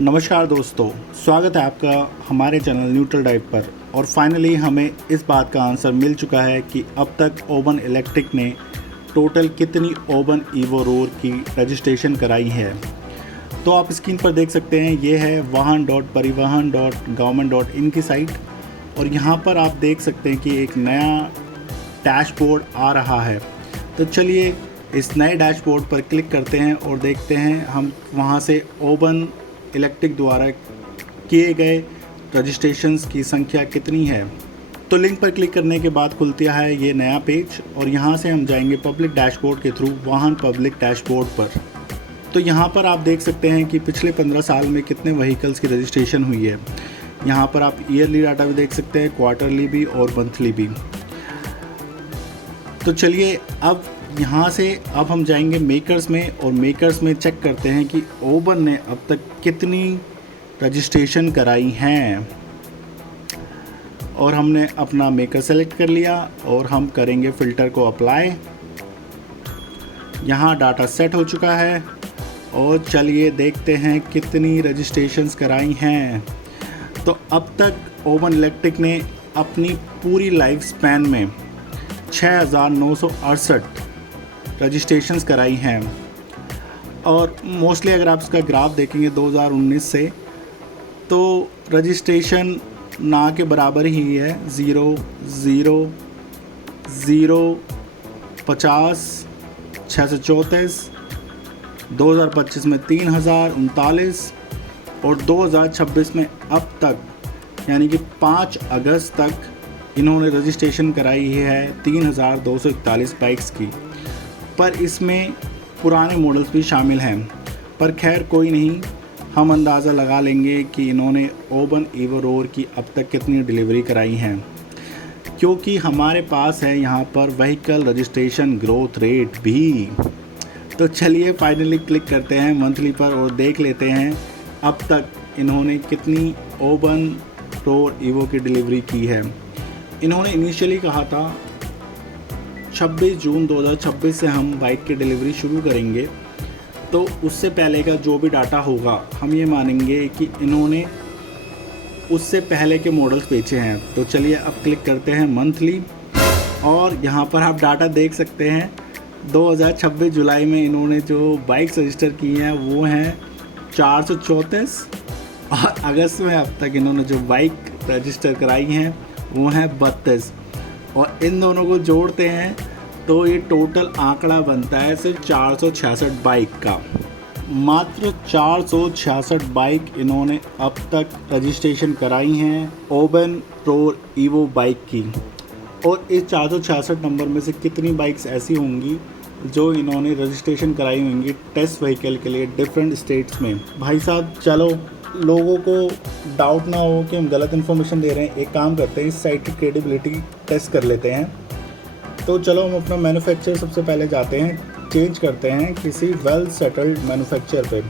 नमस्कार दोस्तों, स्वागत है आपका हमारे चैनल न्यूट्रल ड्राइव पर। और फाइनली हमें इस बात का आंसर मिल चुका है कि अब तक ओबन इलेक्ट्रिक ने टोटल कितनी ओबन ईवो रोर की रजिस्ट्रेशन कराई है। तो आप स्क्रीन पर देख सकते हैं, ये है वाहन.परिवहन.गवर्नमेंट.इन की साइट। और यहाँ पर आप देख सकते हैं कि एक नया डैशबोर्ड आ रहा है। तो चलिए इस नए डैशबोर्ड पर क्लिक करते हैं और देखते हैं हम वहाँ से ओबन इलेक्ट्रिक द्वारा किए गए रजिस्ट्रेशंस की संख्या कितनी है। तो लिंक पर क्लिक करने के बाद खुलता है ये नया पेज और यहाँ से हम जाएंगे पब्लिक डैशबोर्ड के थ्रू वाहन पब्लिक डैशबोर्ड पर। तो यहाँ पर आप देख सकते हैं कि पिछले 15 साल में कितने व्हीकल्स की रजिस्ट्रेशन हुई है। यहाँ पर आप ईयरली डाटा भी देख सकते हैं, क्वार्टरली भी और मंथली भी। तो चलिए अब यहाँ से हम जाएंगे मेकर्स में और मेकर्स में चेक करते हैं कि ओबन ने अब तक कितनी रजिस्ट्रेशन कराई हैं। और हमने अपना मेकर सेलेक्ट कर लिया और हम करेंगे फ़िल्टर को अप्लाई। यहाँ डाटा सेट हो चुका है और चलिए देखते हैं कितनी रजिस्ट्रेशंस कराई हैं। तो अब तक ओबन इलेक्ट्रिक ने अपनी पूरी लाइफ स्पैन में 6,968 रजिस्ट्रेशंस कराई हैं। और मोस्टली अगर आप इसका ग्राफ देखेंगे 2019 से, तो रजिस्ट्रेशन ना के बराबर ही है। 0, 0, 0, 50, 634, 2025 में 3,039 और 2026 में अब तक यानी कि 5 अगस्त तक इन्होंने रजिस्ट्रेशन कराई है 3,241 बाइक्स की। पर इसमें पुराने मॉडल्स भी शामिल हैं। पर खैर कोई नहीं, हम अंदाज़ा लगा लेंगे कि इन्होंने ओबन ईवो रोर की अब तक कितनी डिलीवरी कराई हैं, क्योंकि हमारे पास है यहाँ पर व्हीकल रजिस्ट्रेशन ग्रोथ रेट भी। तो चलिए फाइनली क्लिक करते हैं मंथली पर और देख लेते हैं अब तक इन्होंने कितनी ओबन रोर ईवो की डिलीवरी की है। इन्होंने इनिशियली कहा था 26 जून 2026 से हम बाइक की डिलीवरी शुरू करेंगे। तो उससे पहले का जो भी डाटा होगा हम ये मानेंगे कि इन्होंने उससे पहले के मॉडल्स बेचे हैं। तो चलिए अब क्लिक करते हैं मंथली और यहाँ पर आप डाटा देख सकते हैं 2026 जुलाई में इन्होंने जो बाइक्स रजिस्टर की हैं वो हैं 434 और अगस्त में अब तक इन्होंने जो बाइक रजिस्टर कराई हैं वो हैं 32। और इन दोनों को जोड़ते हैं तो ये टोटल आंकड़ा बनता है सिर्फ 466 बाइक का। मात्र 466 बाइक इन्होंने अब तक रजिस्ट्रेशन कराई हैं ओबन रोर ईवो बाइक की। और इस 466 नंबर में से कितनी बाइक्स ऐसी होंगी जो इन्होंने रजिस्ट्रेशन कराई होंगी टेस्ट व्हीकल के लिए डिफरेंट स्टेट्स में। भाई साहब चलो, लोगों को डाउट ना हो कि हम गलत इन्फॉर्मेशन दे रहे हैं, एक काम करते हैं, इस साइट की क्रेडिबिलिटी टेस्ट कर लेते हैं। तो चलो हम अपना मैन्युफैक्चर सबसे पहले जाते हैं, चेंज करते हैं किसी वेल सेटल्ड मैन्युफैक्चर पे।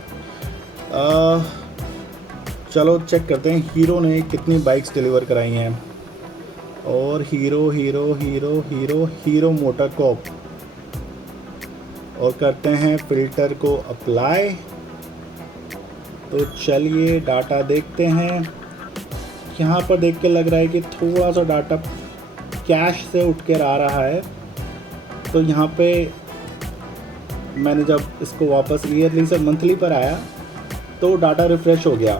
चलो चेक करते हैं हीरो ने कितनी बाइक्स डिलीवर कराई हैं। और हीरो मोटरकॉर्प और करते हैं फ़िल्टर को अप्लाई। तो चलिए डाटा देखते हैं। यहाँ पर देख के लग रहा है कि थोड़ा सा डाटा कैश से उठ कर आ रहा है। तो यहाँ पे मैंने जब इसको वापस ईयरली से मंथली पर आया तो डाटा रिफ़्रेश हो गया।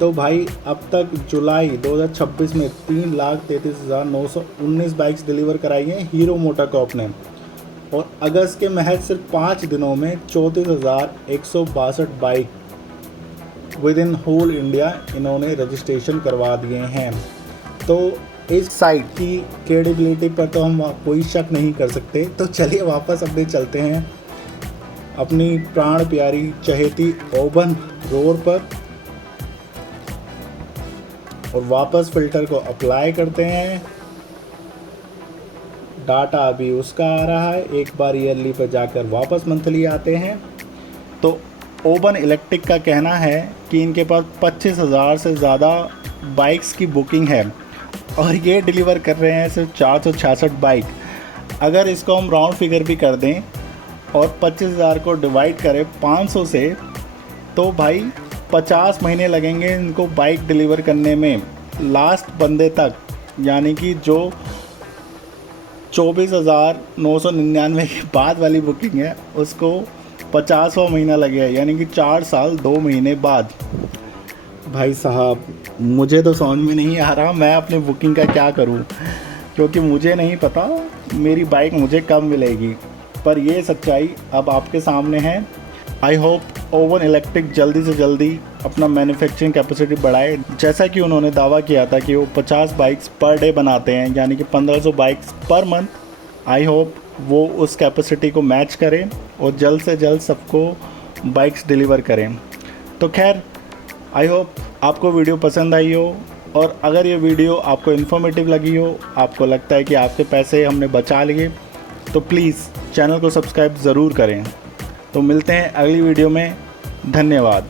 तो भाई अब तक जुलाई 2026 में 3,33,919 बाइक्स डिलीवर कराई हैं हीरो मोटरकॉर्प ने। और अगस्त के महज सिर्फ 5 दिनों में 34,162 bike within whole India इन्होंने रजिस्ट्रेशन करवा दिए हैं। तो इस साइट की क्रेडिबिलिटी पर तो हम कोई शक नहीं कर सकते। तो चलिए वापस अपने चलते हैं अपनी प्राण प्यारी चहेती ओबन रोर पर और वापस फ़िल्टर को अप्लाई करते हैं। डाटा अभी उसका आ रहा है। एक बार ईयरली पर जाकर वापस मंथली आते हैं। तो ओबन इलेक्ट्रिक का कहना है कि इनके पास 25,000 से ज़्यादा बाइक्स की बुकिंग है और ये डिलीवर कर रहे हैं सिर्फ 466 बाइक। अगर इसको हम राउंड फिगर भी कर दें और 25,000 को डिवाइड करें 500 से, तो भाई 50 महीने लगेंगे इनको बाइक डिलीवर करने में लास्ट बंदे तक, यानी कि जो 24,999 के बाद वाली बुकिंग है उसको 50वां महीना लगेगा, यानी कि 4 साल 2 महीने बाद। भाई साहब मुझे तो समझ में नहीं आ रहा मैं अपनी बुकिंग का क्या करूं, क्योंकि मुझे नहीं पता मेरी बाइक मुझे कब मिलेगी। पर ये सच्चाई अब आपके सामने है। आई होप ओवन इलेक्ट्रिक जल्दी से जल्दी अपना मैन्युफैक्चरिंग कैपेसिटी बढ़ाए, जैसा कि उन्होंने दावा किया था कि वो 50 बाइक्स पर डे बनाते हैं, यानी कि 1500 bikes per month. I hope वो उस कैपेसिटी को मैच करें और जल्द से जल्द सबको बाइक्स डिलीवर करें। तो खैर आई होप आपको वीडियो पसंद आई हो, और अगर ये वीडियो आपको इन्फॉर्मेटिव लगी हो, आपको लगता है कि आपके पैसे हमने बचा लिए, तो प्लीज़ चैनल को सब्सक्राइब ज़रूर करें। तो मिलते हैं अगली वीडियो में। धन्यवाद।